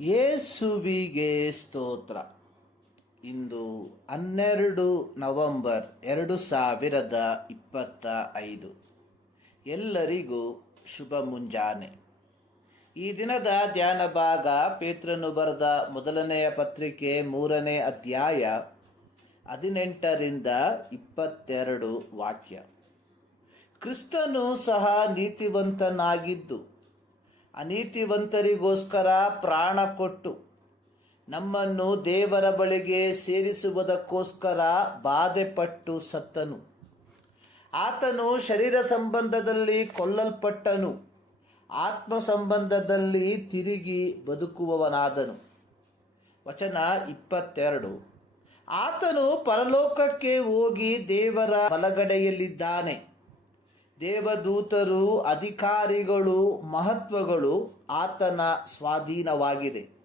ಯೇಸುವಿಗೆ ಸ್ತೋತ್ರ. ಇಂದು ಹನ್ನೆರಡು ನವೆಂಬರ್ ಎರಡು ಸಾವಿರದ ಇಪ್ಪತ್ತ ಐದು. ಎಲ್ಲರಿಗೂ ಶುಭ ಮುಂಜಾನೆ. ಈ ದಿನದ ಧ್ಯಾನ ಭಾಗ ಪೇತ್ರನು ಬರೆದ ಮೊದಲನೆಯ ಪತ್ರಿಕೆ ಮೂರನೇ ಅಧ್ಯಾಯ ಹದಿನೆಂಟರಿಂದ ಇಪ್ಪತ್ತೆರಡು ವಾಕ್ಯ. ಕ್ರಿಸ್ತನು ಸಹ ನೀತಿವಂತನಾಗಿದ್ದು ಅನೀತಿವಂತರಿಗೋಸ್ಕರ ಪ್ರಾಣ ಕೊಟ್ಟು ನಮ್ಮನ್ನು ದೇವರ ಬಳಿಗೆ ಸೇರಿಸುವುದಕ್ಕೋಸ್ಕರ ಬಾಧೆಪಟ್ಟು ಸತ್ತನು. ಆತನು ಶರೀರ ಸಂಬಂಧದಲ್ಲಿ ಕೊಲ್ಲಲ್ಪಟ್ಟನು. ಆತ್ಮ ಸಂಬಂಧದಲ್ಲಿ ತಿರುಗಿ ಬದುಕುವವನಾದನು. ವಚನ ಇಪ್ಪತ್ತೆರಡು. ಆತನು ಪರಲೋಕಕ್ಕೆ ಹೋಗಿ ದೇವರ ಬಲಗಡೆಯಲ್ಲಿದ್ದಾನೆ. ದೇವದೂತರು, ಅಧಿಕಾರಿಗಳು, ಮಹತ್ವಗಳು ಆತನ ಸ್ವಾಧೀನವಾಗಿದೆ.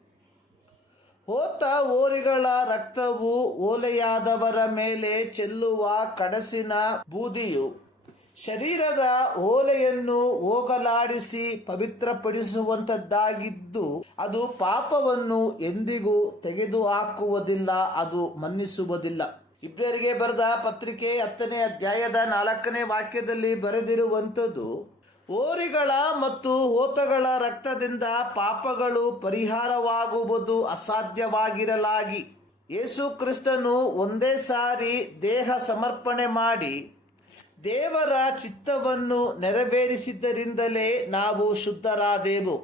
ಹೋತ ಓರಿಗಳ ರಕ್ತವು ಓಲೆಯಾದವರ ಮೇಲೆ ಚೆಲ್ಲುವ ಕಡಸಿನ ಬೂದಿಯು ಶರೀರದ ಓಲೆಯನ್ನು ಹೋಗಲಾಡಿಸಿ ಪವಿತ್ರಪಡಿಸುವಂತದ್ದಾಗಿದ್ದು ಅದು ಪಾಪವನ್ನು ಎಂದಿಗೂ ತೆಗೆದುಹಾಕುವುದಿಲ್ಲ, ಅದು ಮನ್ನಿಸುವುದಿಲ್ಲ. ಇಬ್ರಿಯರಿಗೆ ಬರೆದ ಪತ್ರಿಕೆ ಹತ್ತನೇ ಅಧ್ಯಾಯದ ನಾಲ್ಕನೇ ವಾಕ್ಯದಲ್ಲಿ ಬರೆದಿರುವಂಥದ್ದು ಓರಿಗಳ ಮತ್ತು ಹೋತಗಳ ರಕ್ತದಿಂದ ಪಾಪಗಳು ಪರಿಹಾರವಾಗುವುದು ಅಸಾಧ್ಯವಾಗಿರಲಾಗಿ. ಯೇಸು ಕ್ರಿಸ್ತನು ಒಂದೇ ಸಾರಿ ದೇಹ ಸಮರ್ಪಣೆ ಮಾಡಿ ದೇವರ ಚಿತ್ತವನ್ನು ನೆರವೇರಿಸಿದ್ದರಿಂದಲೇ ನಾವು ಶುದ್ಧರಾದೇವು.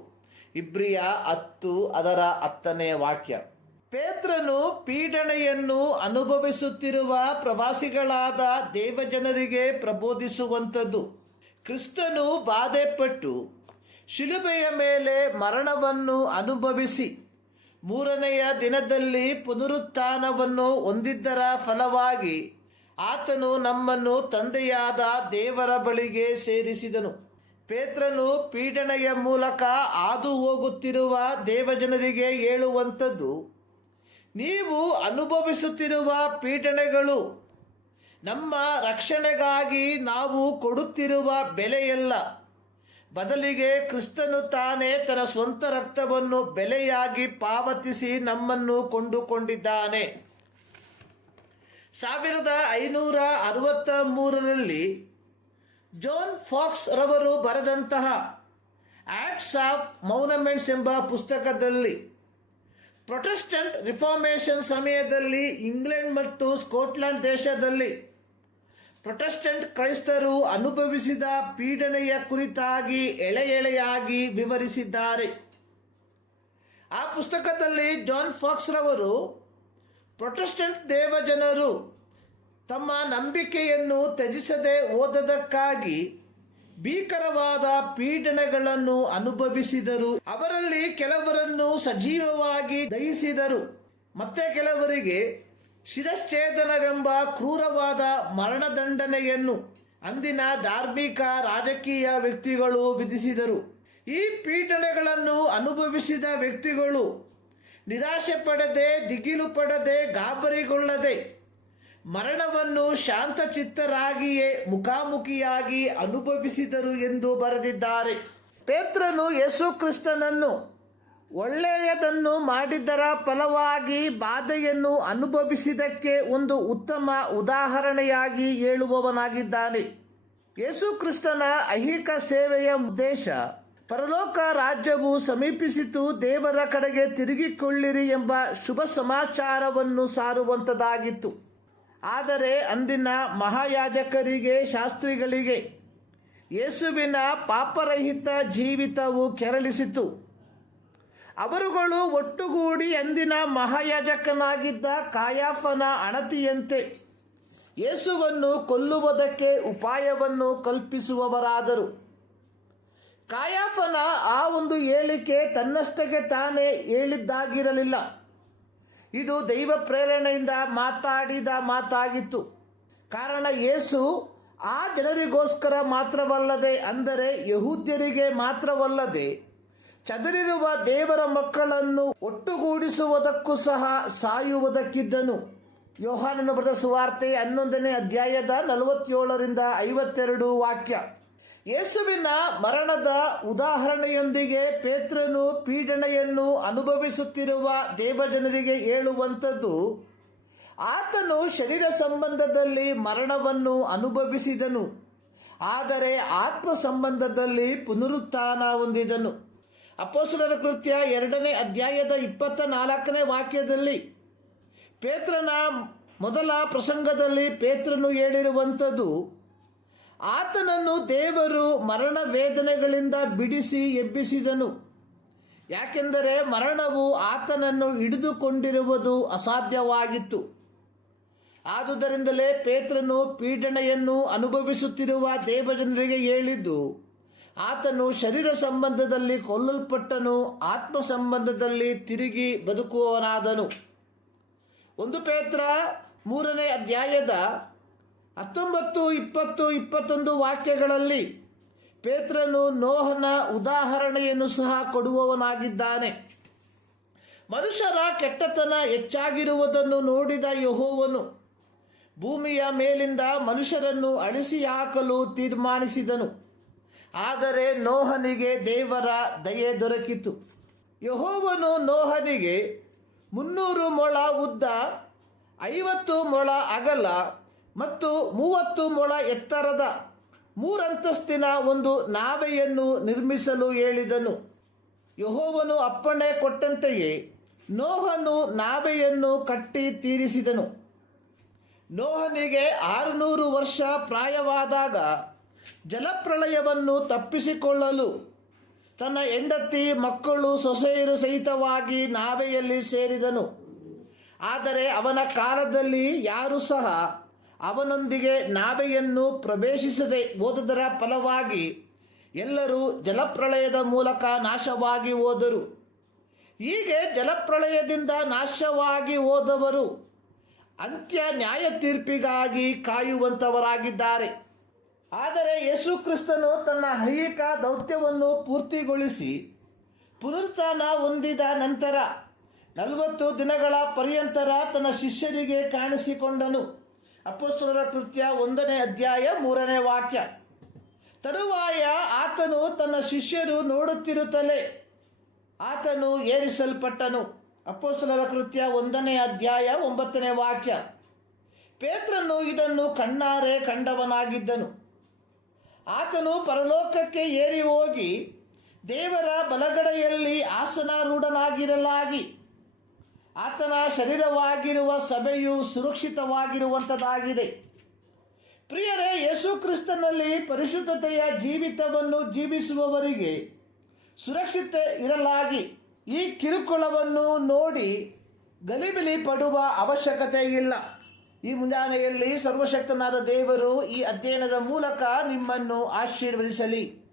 ಇಬ್ರಿಯ ಹತ್ತು ಅದರ ಹತ್ತನೇ ವಾಕ್ಯ. ಪೇತ್ರನು ಪೀಡಣೆಯನ್ನು ಅನುಭವಿಸುತ್ತಿರುವ ಪ್ರವಾಸಿಗಳಾದ ದೇವಜನರಿಗೆ ಪ್ರಬೋಧಿಸುವಂಥದ್ದು. ಕ್ರಿಸ್ತನು ಬಾಧೆಪಟ್ಟು ಶಿಲುಬೆಯ ಮೇಲೆ ಮರಣವನ್ನು ಅನುಭವಿಸಿ ಮೂರನೆಯ ದಿನದಲ್ಲಿ ಪುನರುತ್ಥಾನವನ್ನು ಹೊಂದಿದ್ದರ ಫಲವಾಗಿ ಆತನು ನಮ್ಮನ್ನು ತಂದೆಯಾದ ದೇವರ ಬಳಿಗೆ ಸೇರಿಸಿದನು. ಪೇತ್ರನು ಪೀಡಣೆಯ ಮೂಲಕ ಹಾದು ಹೋಗುತ್ತಿರುವ ದೇವಜನರಿಗೆ ಹೇಳುವಂಥದ್ದು ನೀವು ಅನುಭವಿಸುತ್ತಿರುವ ಪೀಡನೆಗಳು ನಮ್ಮ ರಕ್ಷಣೆಗಾಗಿ ನಾವು ಕೊಡುತ್ತಿರುವ ಬೆಲೆಯಲ್ಲ. ಬದಲಿಗೆ ಕ್ರಿಸ್ತನು ತಾನೇ ತನ್ನ ಸ್ವಂತ ರಕ್ತವನ್ನು ಬೆಲೆಯಾಗಿ ಪಾವತಿಸಿ ನಮ್ಮನ್ನು ಕೊಂಡುಕೊಂಡಿದ್ದಾನೆ. ಸಾವಿರದ ಐನೂರ ಅರವತ್ತ ಮೂರರಲ್ಲಿ ಜೋನ್ ಫಾಕ್ಸ್ ರವರು ಬರೆದಂತಹ ಆಕ್ಟ್ಸ್ ಆಫ್ ಮೌನಮೆಂಟ್ಸ್ ಎಂಬ ಪುಸ್ತಕದಲ್ಲಿ ಪ್ರೊಟೆಸ್ಟೆಂಟ್ ರಿಫಾರ್ಮೇಷನ್ ಸಮಯದಲ್ಲಿ ಇಂಗ್ಲೆಂಡ್ ಮತ್ತು ಸ್ಕಾಟ್ಲೆಂಡ್ ದೇಶದಲ್ಲಿ ಪ್ರೊಟೆಸ್ಟೆಂಟ್ ಕ್ರೈಸ್ತರು ಅನುಭವಿಸಿದ ಪೀಡನೆಯ ಕುರಿತಾಗಿ ಎಳೆ ಎಳೆಯಾಗಿ ವಿವರಿಸಿದ್ದಾರೆ. ಆ ಪುಸ್ತಕದಲ್ಲಿ ಜಾನ್ ಫಾಕ್ಸ್ ರವರು ಪ್ರೊಟೆಸ್ಟೆಂಟ್ ದೇವಜನರು ತಮ್ಮ ನಂಬಿಕೆಯನ್ನು ತ್ಯಜಿಸದೆ ಓದದಕ್ಕಾಗಿ ಭೀಕರವಾದ ಪೀಡನೆಗಳನ್ನು ಅನುಭವಿಸಿದರು. ಅವರಲ್ಲಿ ಕೆಲವರನ್ನು ಸಜೀವವಾಗಿ ದಹಿಸಿದರು. ಮತ್ತೆ ಕೆಲವರಿಗೆ ಶಿರಶ್ಚೇತನವೆಂಬ ಕ್ರೂರವಾದ ಮರಣದಂಡನೆಯನ್ನು ಅಂದಿನ ಧಾರ್ಮಿಕ ರಾಜಕೀಯ ವ್ಯಕ್ತಿಗಳು ವಿಧಿಸಿದರು. ಈ ಪೀಡನೆಗಳನ್ನು ಅನುಭವಿಸಿದ ವ್ಯಕ್ತಿಗಳು ನಿರಾಶೆ ಪಡದೆ, ದಿಗಿಲು ಪಡದೆ, ಗಾಬರಿಗೊಳ್ಳದೆ ಮರಣವನ್ನು ಶಾಂತಚಿತ್ತರಾಗಿಯೇ ಮುಖಾಮುಖಿಯಾಗಿ ಅನುಭವಿಸಿದರು ಎಂದು ಬರೆದಿದ್ದಾರೆ. ಪೇತ್ರನು ಯೇಸು ಕ್ರಿಸ್ತನನ್ನು ಒಳ್ಳೆಯದನ್ನು ಮಾಡಿದ್ದರ ಫಲವಾಗಿ ಬಾಧೆಯನ್ನು ಅನುಭವಿಸಿದಕ್ಕೆ ಒಂದು ಉತ್ತಮ ಉದಾಹರಣೆಯಾಗಿ ಹೇಳುವವನಾಗಿದ್ದಾನೆ. ಯೇಸು ಕ್ರಿಸ್ತನ ಐಹಿಕ ಸೇವೆಯ ಉದ್ದೇಶ, ಪರಲೋಕ ರಾಜ್ಯವು ಸಮೀಪಿಸಿತು, ದೇವರ ಕಡೆಗೆ ತಿರುಗಿಕೊಳ್ಳಿರಿ ಎಂಬ ಶುಭ ಸಮಾಚಾರವನ್ನು ಸಾರುವಂತದಾಗಿತ್ತು. ಆದರೆ ಅಂದಿನ ಮಹಾಯಾಜಕರಿಗೆ, ಶಾಸ್ತ್ರಿಗಳಿಗೆ ಯೇಸುವಿನ ಪಾಪರಹಿತ ಜೀವಿತವು ಕೆರಳಿಸಿತು. ಅವರುಗಳು ಒಟ್ಟುಗೂಡಿ ಅಂದಿನ ಮಹಾಯಾಜಕನಾಗಿದ್ದ ಕಾಯಾಫನ ಅಣತಿಯಂತೆ ಯೇಸುವನ್ನು ಕೊಲ್ಲುವುದಕ್ಕೆ ಉಪಾಯವನ್ನು ಕಲ್ಪಿಸುವವರಾದರು. ಕಾಯಾಫನ ಆ ಒಂದು ಹೇಳಿಕೆ ತನ್ನಷ್ಟಕ್ಕೆ ತಾನೇ ಹೇಳಿದ್ದಾಗಿರಲಿಲ್ಲ. ಇದು ದೈವ ಪ್ರೇರಣೆಯಿಂದ ಮಾತಾಡಿದ ಮಾತಾಗಿತ್ತು. ಕಾರಣ ಯೇಸು ಆ ಜನರಿಗೋಸ್ಕರ ಮಾತ್ರವಲ್ಲದೆ, ಅಂದರೆ ಯಹೂದ್ಯರಿಗೆ ಮಾತ್ರವಲ್ಲದೆ, ಚದರಿರುವ ದೇವರ ಮಕ್ಕಳನ್ನು ಒಟ್ಟುಗೂಡಿಸುವುದಕ್ಕೂ ಸಹ ಸಾಯುವುದಕ್ಕಿದ್ದನು. ಯೋಹಾನನ ಬರೆದ ಸುವಾರ್ತೆ ಹನ್ನೊಂದನೇ ಅಧ್ಯಾಯದ ನಲವತ್ತೇಳರಿಂದ ಐವತ್ತೆರಡು ವಾಕ್ಯ. ಯೇಸುವಿನ ಮರಣದ ಉದಾಹರಣೆಯೊಂದಿಗೆ ಪೇತ್ರನು ಪೀಡನೆಯನ್ನು ಅನುಭವಿಸುತ್ತಿರುವ ದೇವಜನರಿಗೆ ಹೇಳುವಂಥದ್ದು, ಆತನು ಶರೀರ ಸಂಬಂಧದಲ್ಲಿ ಮರಣವನ್ನು ಅನುಭವಿಸಿದನು, ಆದರೆ ಆತ್ಮ ಸಂಬಂಧದಲ್ಲಿ ಪುನರುತ್ಥಾನ ಹೊಂದಿದನು. ಅಪೋಸಲರ ಕೃತ್ಯ ಎರಡನೇ ಅಧ್ಯಾಯದ ಇಪ್ಪತ್ತ ನಾಲ್ಕನೇ ವಾಕ್ಯದಲ್ಲಿ ಪೇತ್ರನ ಮೊದಲ ಪ್ರಸಂಗದಲ್ಲಿ ಪೇತ್ರನು ಹೇಳಿರುವಂಥದ್ದು ಆತನನ್ನು ದೇವರು ಮರಣ ವೇದನೆಗಳಿಂದ ಬಿಡಿಸಿ ಎಬ್ಬಿಸಿದನು. ಯಾಕೆಂದರೆ ಮರಣವು ಆತನನ್ನು ಹಿಡಿದುಕೊಂಡಿರುವುದು ಅಸಾಧ್ಯವಾಗಿತ್ತು. ಆದುದರಿಂದಲೇ ಪೇತ್ರನು ಪೀಡನೆಯನ್ನು ಅನುಭವಿಸುತ್ತಿರುವ ದೇವಜನರಿಗೆ ಹೇಳಿದ್ದು, ಆತನು ಶರೀರ ಸಂಬಂಧದಲ್ಲಿ ಕೊಲ್ಲಲ್ಪಟ್ಟನು, ಆತ್ಮ ಸಂಬಂಧದಲ್ಲಿ ತಿರುಗಿ ಬದುಕುವವನಾದನು. ಒಂದು ಪೇತ್ರ ಮೂರನೇ ಅಧ್ಯಾಯದ ಹತ್ತೊಂಬತ್ತು, ಇಪ್ಪತ್ತು, ಇಪ್ಪತ್ತೊಂದು ವಾಕ್ಯಗಳಲ್ಲಿ ಪೇತ್ರನು ನೋಹನ ಉದಾಹರಣೆಯನ್ನು ಸಹ ಕೊಡುವವನಾಗಿದ್ದಾನೆ. ಮನುಷ್ಯರ ಕೆಟ್ಟತನ ಹೆಚ್ಚಾಗಿರುವುದನ್ನು ನೋಡಿದ ಯಹೋವನು ಭೂಮಿಯ ಮೇಲಿಂದ ಮನುಷ್ಯರನ್ನು ಅಳಿಸಿ ಹಾಕಲು ತೀರ್ಮಾನಿಸಿದನು. ಆದರೆ ನೋಹನಿಗೆ ದೇವರ ದಯೆ ದೊರಕಿತು. ಯಹೋವನು ನೋಹನಿಗೆ ಮುನ್ನೂರು ಮೊಳ ಉದ್ದ, ಐವತ್ತು ಮೊಳ ಅಗಲ ಮತ್ತು ಮೂವತ್ತು ಮೊಳ ಎತ್ತರದ ಮೂರಂತಸ್ತಿನ ಒಂದು ನಾವೆಯನ್ನು ನಿರ್ಮಿಸಲು ಹೇಳಿದನು. ಯಹೋವನು ಅಪ್ಪಣೆ ಕೊಟ್ಟಂತೆಯೇ ನೋಹನು ನಾವೆಯನ್ನು ಕಟ್ಟಿ ತೀರಿಸಿದನು. ನೋಹನಿಗೆ ಆರುನೂರು ವರ್ಷ ಪ್ರಾಯವಾದಾಗ ಜಲಪ್ರಳಯವನ್ನು ತಪ್ಪಿಸಿಕೊಳ್ಳಲು ತನ್ನ ಹೆಂಡತಿ ಮಕ್ಕಳು ಸೊಸೆಯರು ಸಹಿತವಾಗಿ ನಾವೆಯಲ್ಲಿ ಸೇರಿದನು. ಆದರೆ ಅವನ ಕಾಲದಲ್ಲಿ ಯಾರೂ ಸಹ ಅವನೊಂದಿಗೆ ನಾವೆಯನ್ನು ಪ್ರವೇಶಿಸದೆ ಹೋದುದರ ಫಲವಾಗಿ ಎಲ್ಲರೂ ಜಲಪ್ರಳಯದ ಮೂಲಕ ನಾಶವಾಗಿ ಹೋದರು. ಹೀಗೆ ಜಲಪ್ರಳಯದಿಂದ ನಾಶವಾಗಿ ಹೋದವರು ಅಂತ್ಯ ನ್ಯಾಯ ತೀರ್ಪಿಗಾಗಿ ಕಾಯುವಂತವರಾಗಿದ್ದಾರೆ. ಆದರೆ ಯೇಸು ಕ್ರಿಸ್ತನು ತನ್ನ ಐಹಿಕ ದೌತ್ಯವನ್ನು ಪೂರ್ತಿಗೊಳಿಸಿ ಪುನರುತ್ಥಾನ ಹೊಂದಿದ ನಂತರ ನಲವತ್ತು ದಿನಗಳ ಪರ್ಯಂತರ ತನ್ನ ಶಿಷ್ಯರಿಗೆ ಕಾಣಿಸಿಕೊಂಡನು. ಅಪೋಸ್ತಲರ ಕೃತ್ಯ ಒಂದನೇ ಅಧ್ಯಾಯ ಮೂರನೇ ವಾಕ್ಯ. ತರುವಾಯ ಆತನು ತನ್ನ ಶಿಷ್ಯರು ನೋಡುತ್ತಿರುತ್ತಲೇ ಆತನು ಏರಿಸಲ್ಪಟ್ಟನು. ಅಪೋಸ್ತಲರ ಕೃತ್ಯ ಒಂದನೇ ಅಧ್ಯಾಯ ಒಂಬತ್ತನೇ ವಾಕ್ಯ. ಪೇತ್ರನು ಇದನ್ನು ಕಣ್ಣಾರೆ ಕಂಡವನಾಗಿದ್ದನು. ಆತನು ಪರಲೋಕಕ್ಕೆ ಏರಿ ಹೋಗಿ ದೇವರ ಬಲಗಡೆಯಲ್ಲಿ ಆಸನಾರೂಢನಾಗಿರಲಾಗಿ. ಆತನ ಶರೀರವಾಗಿರುವ ಸಭೆಯು ಸುರಕ್ಷಿತವಾಗಿರುವಂಥದ್ದಾಗಿದೆ ಪ್ರಿಯರೇ, ಯೇಸು ಕ್ರಿಸ್ತನಲ್ಲಿ ಪರಿಶುದ್ಧತೆಯ ಜೀವಿತವನ್ನು ಜೀವಿಸುವವರಿಗೆ ಸುರಕ್ಷಿತ ಇರಲಾಗಿ, ಈ ಕಿರುಕುಳವನ್ನು ನೋಡಿ ಗಲಿಬಿಲಿ ಪಡುವ ಅವಶ್ಯಕತೆ ಇಲ್ಲ. ಈ ಮುಂಜಾನೆಯಲ್ಲಿ ಸರ್ವಶಕ್ತನಾದ ದೇವರು ಈ ಅಧ್ಯಯನದ ಮೂಲಕ ನಿಮ್ಮನ್ನು ಆಶೀರ್ವದಿಸಲಿ.